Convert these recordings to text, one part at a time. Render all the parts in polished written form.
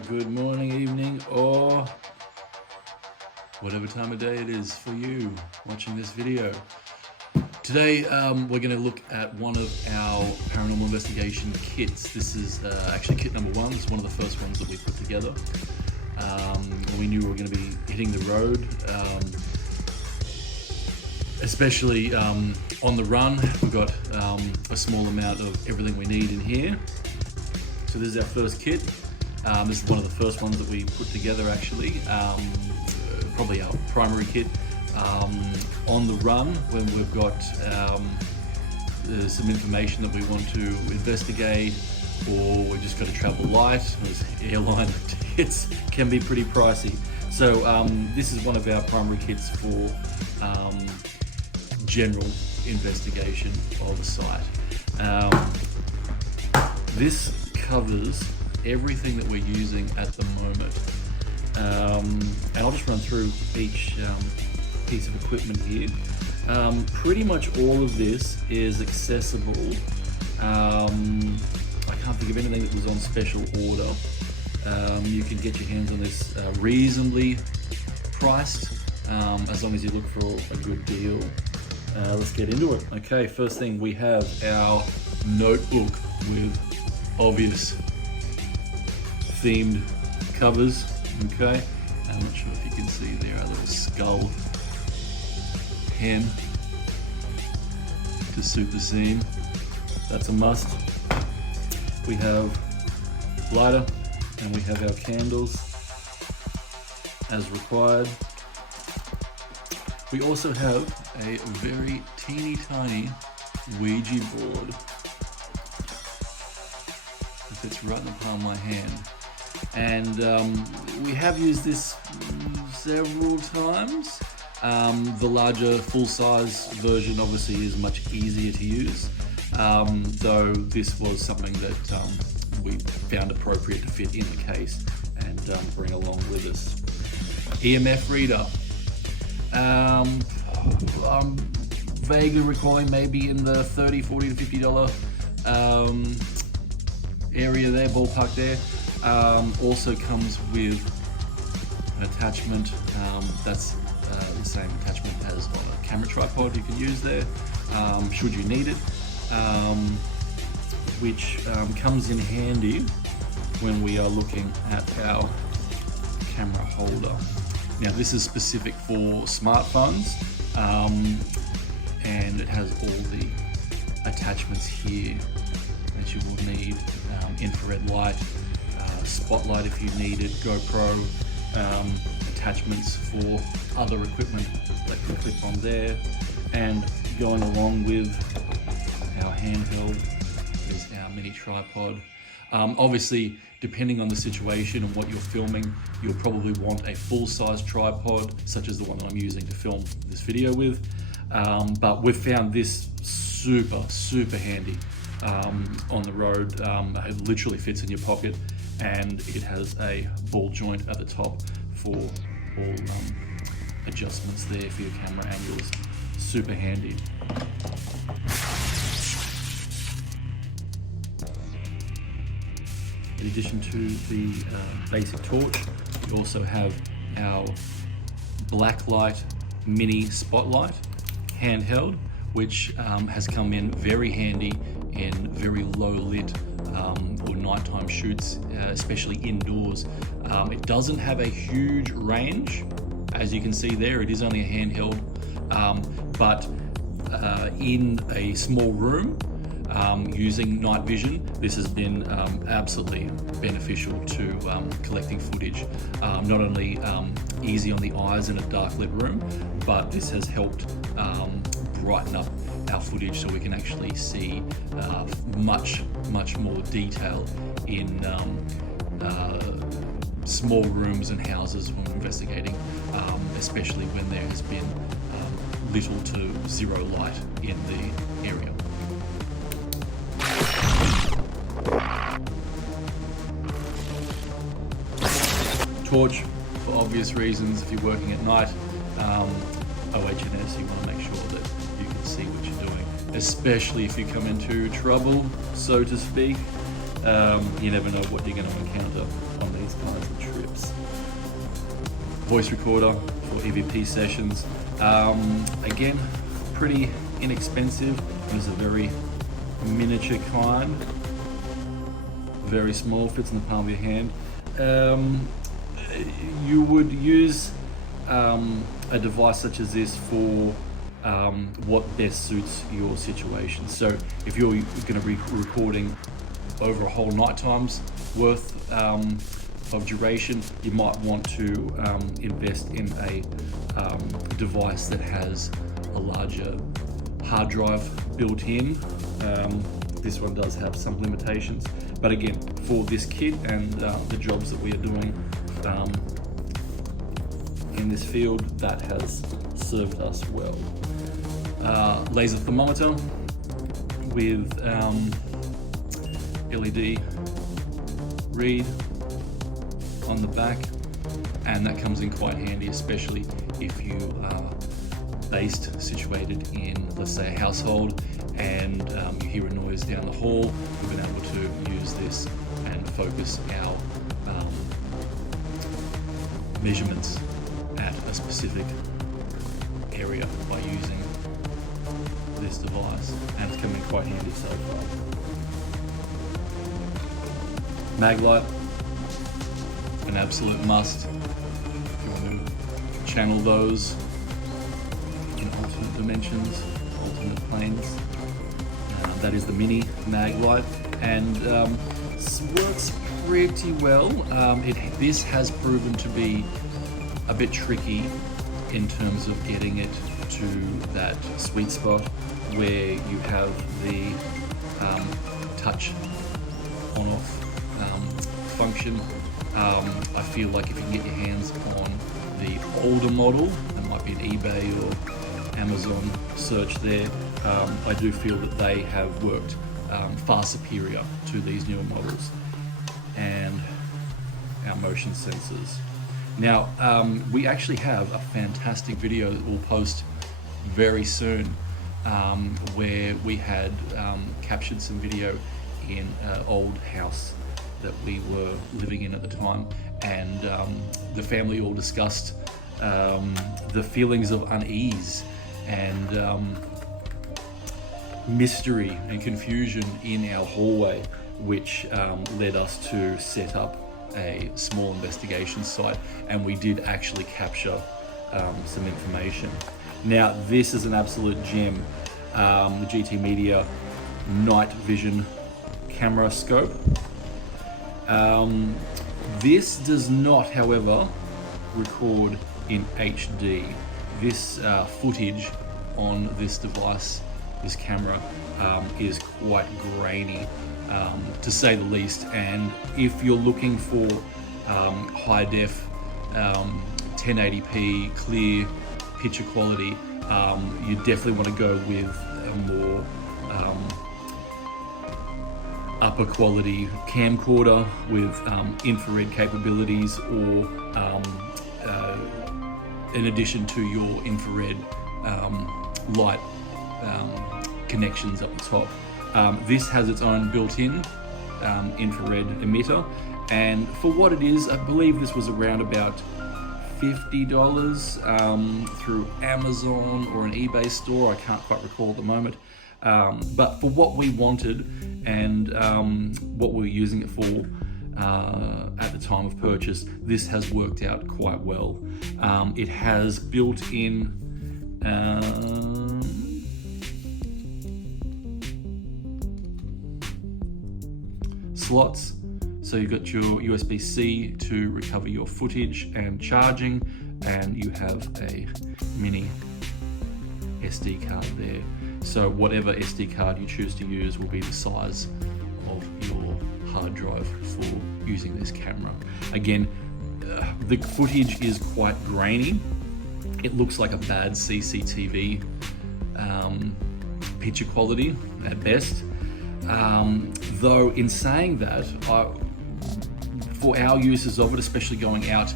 Good morning, evening, or whatever time of day it is for you watching this video. Today we're going to look at one of our paranormal investigation kits. This is actually kit number one. It's one of the first ones that we put together. We knew we were going to be hitting the road, especially on the run. We've got a small amount of everything we need in here. So this is our first kit. This is one of the first ones that we put together actually, probably our primary kit. On the run, when we've got some information that we want to investigate, or we've just got to travel light, because airline kits can be pretty pricey. So this is one of our primary kits for general investigation of the site. This covers everything that we're using at the moment. And I'll just run through each piece of equipment here. Pretty much all of this is accessible. I can't think of anything that was on special order. You can get your hands on this reasonably priced, as long as you look for a good deal. Let's get into it. Okay, first thing, we have our notebook with obvious themed covers. Okay, I'm not sure if you can see there a little skull pen to suit the scene. That's a must. We have lighter and we have our candles as required. We also have a very teeny tiny Ouija board. It fits right in the palm of my hand. And we have used this several times. The larger full-size version obviously is much easier to use, though this was something that we found appropriate to fit in the case and bring along with us. EMF reader. I'm vaguely recalling maybe in the $30, $40 to $50 area there, ballpark there. Also comes with an attachment that's the same attachment as on a camera tripod you can use there, should you need it, which comes in handy when we are looking at our camera holder. Now this is specific for smartphones, and it has all the attachments here that you will need. Infrared light, spotlight if you need it, GoPro, attachments for other equipment that can clip on there, and going along with our handheld is our mini tripod. Obviously, depending on the situation and what you're filming, you'll probably want a full-size tripod, such as the one that I'm using to film this video with. But we've found this super handy on the road. It literally fits in your pocket, and it has a ball joint at the top for all adjustments there for your camera angles. Super handy. In addition to the basic torch, we also have our blacklight mini spotlight handheld, which has come in very handy in very low lit or nighttime shoots, especially indoors. It doesn't have a huge range, as you can see there. It is only a handheld, but in a small room, using night vision, this has been absolutely beneficial to collecting footage. Not only easy on the eyes in a dark lit room, but this has helped brighten up our footage so we can actually see much more detail in small rooms and houses when we're investigating, especially when there has been little to zero light in the area. Torch, for obvious reasons, if you're working at night, OHS, you want to make sure that you can see what you're doing, especially if you come into trouble, so to speak. You never know what you're going to encounter on these voice recorder for EVP sessions. Again, pretty inexpensive. It is a very miniature kind, very small, fits in the palm of your hand. You would use a device such as this for what best suits your situation. So if you're going to be recording over a whole night time's worth of duration, you might want to invest in a device that has a larger hard drive built in. This one does have some limitations, but again, for this kit and the jobs that we are doing in this field, that has served us well. Laser thermometer with LED read on the back, and that comes in quite handy, especially if you are based situated in, let's say, a household and you hear a noise down the hall. We've been able to use this and focus our measurements at a specific area by using this device, and it's come in quite handy so far. Mag light, an absolute must if you want to channel those in alternate dimensions, alternate planes. That is the mini mag light, and works pretty well. This has proven to be a bit tricky in terms of getting it to that sweet spot where you have the touch on-off function. I feel like if you can get your hands on the older model, that might be an eBay or Amazon search there, I do feel that they have worked far superior to these newer models and our motion sensors. Now, we actually have a fantastic video that we'll post very soon where we had captured some video in an old house that we were living in at the time, and the family all discussed the feelings of unease and mystery and confusion in our hallway, which led us to set up a small investigation site, and we did actually capture some information. Now, this is an absolute gem, the GT Media night vision camera scope. This does not, however, record in HD. This footage on this device, this camera, is quite grainy, to say the least. And if you're looking for high def, 1080p clear picture quality, you definitely want to go with a more upper quality camcorder with infrared capabilities, or in addition to your infrared light connections up the top. This has its own built-in infrared emitter, and for what it is, I believe this was around about $50 through Amazon or an eBay store. I can't quite recall at the moment. But for what we wanted and what we were using it for at the time of purchase, this has worked out quite well. It has built-in slots, so you've got your USB-C to recover your footage and charging, and you have a mini SD card there. So whatever SD card you choose to use will be the size of your hard drive for using this camera. Again, the footage is quite grainy. It looks like a bad CCTV picture quality at best. Though in saying that, for our uses of it, especially going out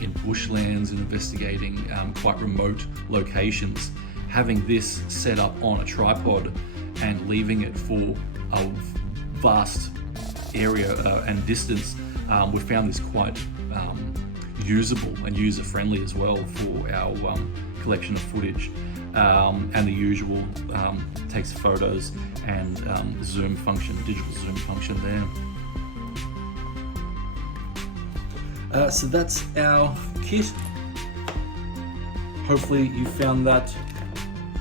in bushlands and investigating quite remote locations, having this set up on a tripod and leaving it for a vast area and distance, we found this quite usable and user-friendly as well for our collection of footage, and the usual takes photos and zoom function, digital zoom function there. So that's our kit. Hopefully you found that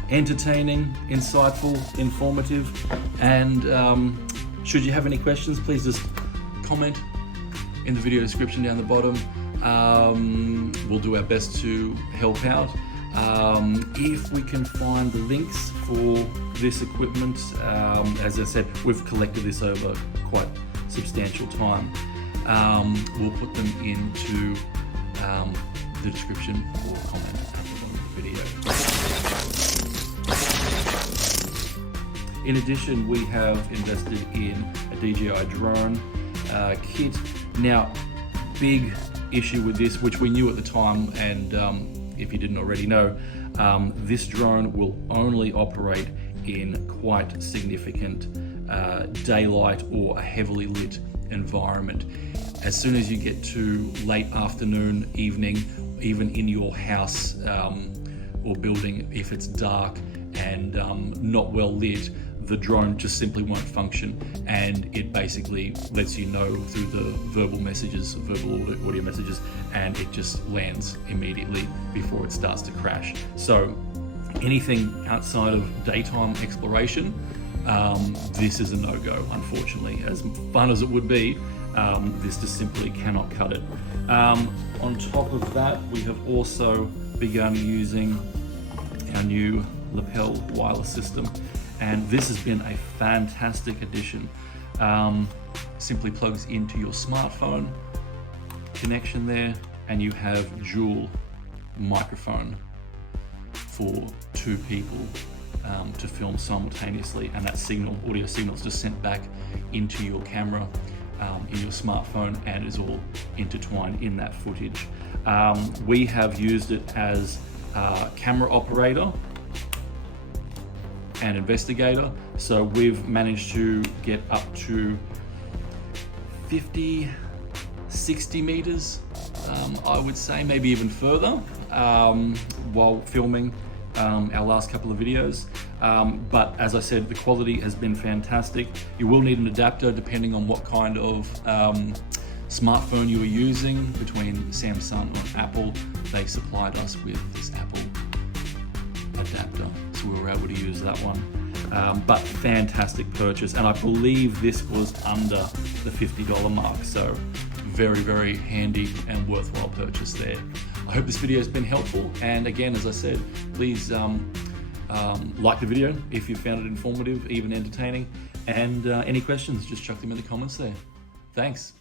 entertaining, insightful, informative, and should you have any questions, please just comment in the video description down the bottom. We'll do our best to help out. If we can find the links for this equipment, as I said, we've collected this over quite substantial time. We'll put them into the description or comment at the bottom of the video. In addition, we have invested in a DJI drone kit. Now, big issue with this, which we knew at the time, and if you didn't already know, this drone will only operate in quite significant daylight or a heavily lit environment. As soon as you get to late afternoon, evening, even in your house or building, if it's dark and not well lit, the drone just simply won't function, and it basically lets you know through the verbal messages, verbal audio messages, and it just lands immediately before it starts to crash. So anything outside of daytime exploration, this is a no-go, unfortunately. As fun as it would be, this just simply cannot cut it. On top of that, we have also begun using our new lapel wireless system, and this has been a fantastic addition. Simply plugs into your smartphone connection there, and you have dual microphone for two people to film simultaneously, and that audio signal is just sent back into your camera in your smartphone and is all intertwined in that footage. We have used it as camera operator and investigator, so we've managed to get up to 50, 60 meters, I would say, maybe even further, while filming our last couple of videos. But as I said, the quality has been fantastic. You will need an adapter depending on what kind of smartphone you are using, between Samsung or Apple. They supplied us with this Apple adapter, so we were able to use that one. But fantastic purchase, and I believe this was under the $50 mark, so very, very handy and worthwhile purchase there. I hope this video has been helpful, and again, as I said, please like the video if you found it informative, even entertaining, and any questions, just chuck them in the comments there. Thanks.